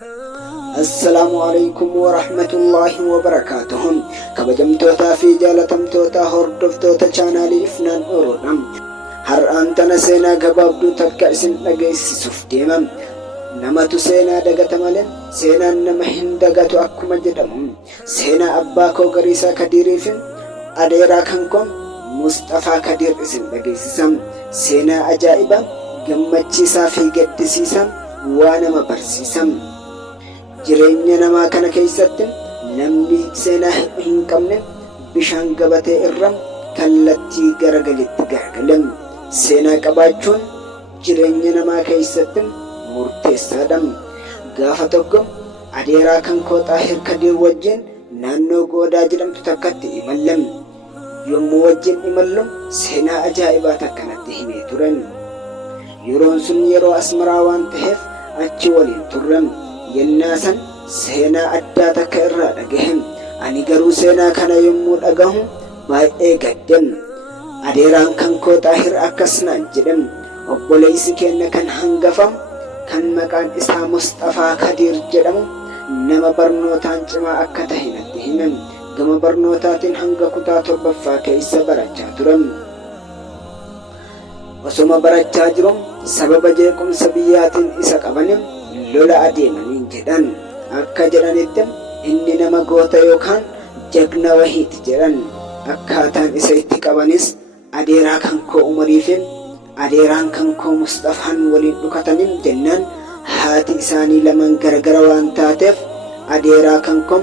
السلام عليكم ورحمة الله وبركاته. كبجمتوتا في جالتمتوتا هردفتوتا channel ifnan urunam. Har antana sena gababdu takka isin dhageessisuuf deemam. Namatu seenaa dagata malee seenaan nama hin dagatu akkuma jedhamu. Seenaa abbaa koo Gariisaa Kadiiriifin adeeraa kan koo Mustafaa Kadiir isin dhageessisam. Seenaa ajaa'ibaa gammachiisaa fi gaddisiisaa waan nama barsiisam. Jireenya namaa kana keessatti namni seenaa hin qabne bishaan gabatee irra kallattii garagalitti garagalam. Seenaa qabaachuun jireenya namaa keessatti murteessaadha. Gaafa tokko adeeraa kan koo Xaahir Kadiir wajjin naannoo Goodaa jedhamtu takkatti imallam. Yommuu wajjin imallu seenaa ajaa'ibaa takkanatti himee turan. Yeroon sun yeroo Asmaraa waan ta'eef achi waliin turram. Yennaasan seenaa addaa takka irraa dhagahem. Ani garuu seenaa kana yommuu dhagahu baay'ee gaddem. Adeeraan kan koo Xaahir akkas naan jedhem. Obboleessi keenya kan hangafam kan maqaan isaa Mustafaa Kadiir jedhamu nama barnootaan cimaa akka ta'e natti himem. Gama barnootaatiin hanga kutaa 7ffaa keessa barachaa turan. Osuma barachaa jiru sababa jeequmsa biyyaatiin isa qabanim lola adeemaniin jedhan. Akka jedhanitti inni nama goota yookaan jagna wahiiti jedhan. Akkaataan isa itti qabanis adeeraa kan koo Umariifin adeeraan kan koo Mustafaan waliin dhukatanim jennaan haati isaanii lamaan garagara waan taateef adeeraa kan koo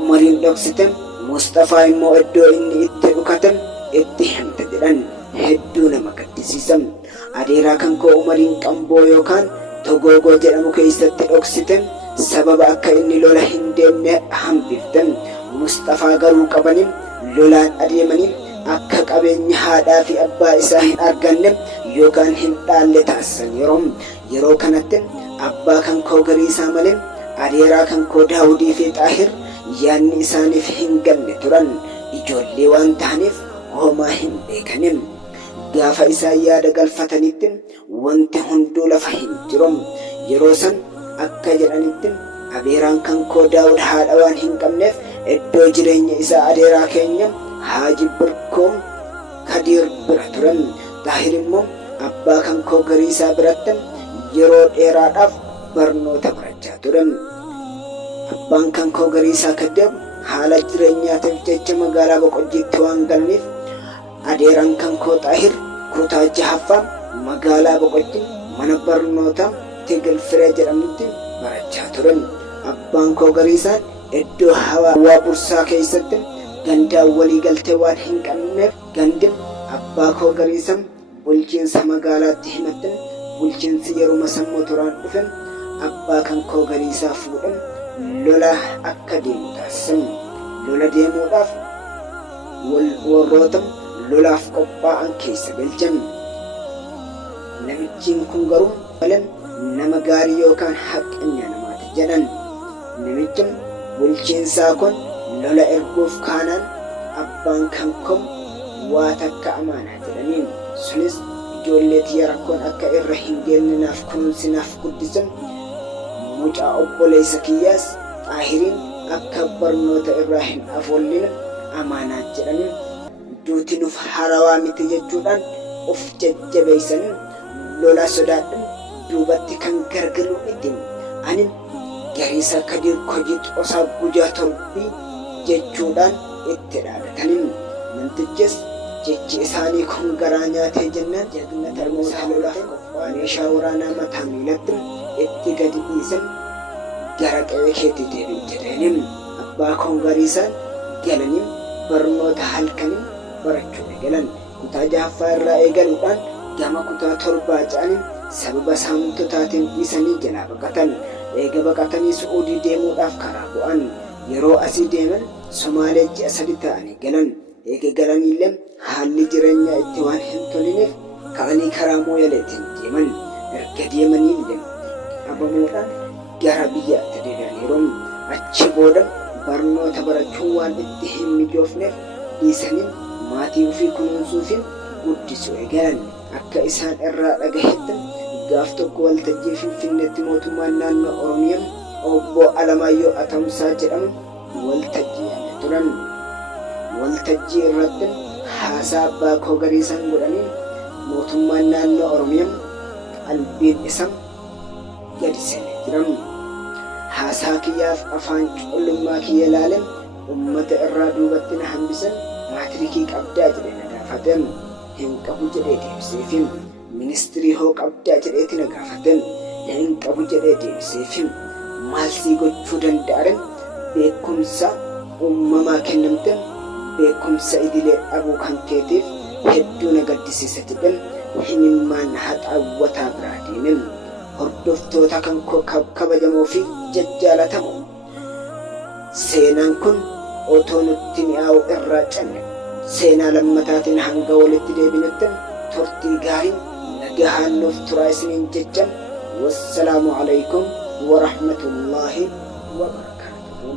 Umariin dhoksitem Mustafaa immoo iddoo inni itti dhukatem itti himte jedhan. Hedduu nama gaddisiisam. Adeeraa kan koo Umariin Qamboo yookaan Togoogoo jedhamu keessatti dhoksitem sababa akka inni lola hin deemne hambiftem. Mustafaa garuu qabanim lolaan adeemanim akka qabeenya haadhaa fi abbaa isaa hin arganne yookaan hin dhaalle taasisan. Yeroo kanatti abbaa kan koo Gariisaa malee adeeraa kan koo Daawudii fi Xaahir yaanni isaaniif hin galle turan. Ijoollee waan ta'aniif homaa hin beekanim. Gaafa isaan yaada galfatanitti wanti hunduu lafa hin jiru. Yeroo san akka jedhanitti adeeraan kan koo Daawud haadha waan hin qabneef iddoo jireenya isaa adeeraa keenya Haaji Birkoom Kadiir bira turan. Xaahir immoo abbaa kan koo Gariisaa biratti yeroo dheeraadhaaf barnoota barachaa turan. Abbaan kan koo Gariisaa Kadiir haala jireenyaatiif jecha magaalaa Boqojjiitti waan galaniif adeeraan kan koo Xaahir kutaa 6ffaa magaalaa Boqojjii mana barnootaa Tigil Firee jedhamutti barachaa turan. Abbaan koo Gariisaan iddoo hawaa bursaa keessatti gandaan walii galtee waan hin qabneef gandi abbaa koo Gariisaan bulchiinsa magaalaatti himatten bulchiinsi yeroo san motoraan dhufe abbaa kan koo Gariisaa fuudhan lola akka deemu taasisan. Lola deemuudhaaf warroota lolaaf qophaa'an keessa galchan. Namichiin kun garuu malee nama gaarii yookaan haqqanya namaati jedhan. Namichi bulchiinsaa kun lola erguuf kaanaan abbaan kan koo waa takka amaanaa jedhaniin. Sunis ijoollee tiyya rakkoon akka irra hin geenye naaf kunuunsinaaf guddisan. Mucaa obboleessa kiyyaas Xaahiriin akka barnoota irraa hin afoolline amaanaa jedhaniin. Duuti nuuf harawaa miti jechuudhaan of jajjabeessanii lola sodaadhaan duubatti kan gargalu itti ani Gariisaa Kadiir Kojii Xoosaa Gujaa Torbii jechuudhaan itti dhaadataniin. Namtichis jechi isaanii kun garaa nyaatee jennaan jagna tarmoota lolaaf qophaa'an meeshaa waraanaa mataa miilatti itti gadi dhiisan gara qe'ee keetti deebiin jedhaniin. Abbaa koo Gariisaan galanii barnoota halkanii barachuu eegalan. Kutaa 6ffaa irraa eegaluudhaan gama kutaa 7 ca'anii sababa saamtotaatiin dhiisanii jalaa baqatan. Eega baqatanii Su'uudii deemuudhaaf karaa bu'an. Yeroo asii deeman Somaalee ji'a 3 ta'anii galan. Eega galaniillee haalli jireenyaa itti waan hin tolineef ka'anii karaa Mooyaleetiin deeman. Erga deemaniillee qabamuudhaan gara biyyaatti deebi'aniiru. Achi booda barnoota barachuun waan itti hin mijoofneef dhiisanii maatii ofii kunuunsuufi guddisuu eegalan. Akka isaan irraa dhagahetti gaaf tokko waltajjii Finfinneetti mootummaan naannoo Oromiyaa obbo Alamaayyoo Atamsaa jedhamu waltajjii turan. Waltajjii irratti haasaa abbaa koo gariisan godhaniin mootummaan naannoo Oromiyaa qalbiin isaa gadi seenee jiran. Haasaa kiyyaaf afaan cullummaa kiyya ilaalan ummata irraa duubatti na hambisan maatirikii qabdaa jedhee na gaafatan. Hin qabu jedhee deebiseefim. Ministirii hoo qabdaa jedheeti na gaafatan. Hin qabu jedhee deebiseefim. Maal sii gochuu danda'an beekumsa uumamaa kennamtan beekumsa idilee dhabuu kan ta'eef hedduu na gaddisiisa jedhan himimmaan haxaawwataa biraa deeman. Hordoftoota kan kabajamoo fi jajjaalatamu seenaan kun otoo nutti mi'aawu irraa canne seenaa lammataatiin hanga walitti deebinutti turtii gaariin nagahaan nuuf turaa isiniin jechan. Wassalaamu alaykum wa rahmatullaahi wa barakaatuh.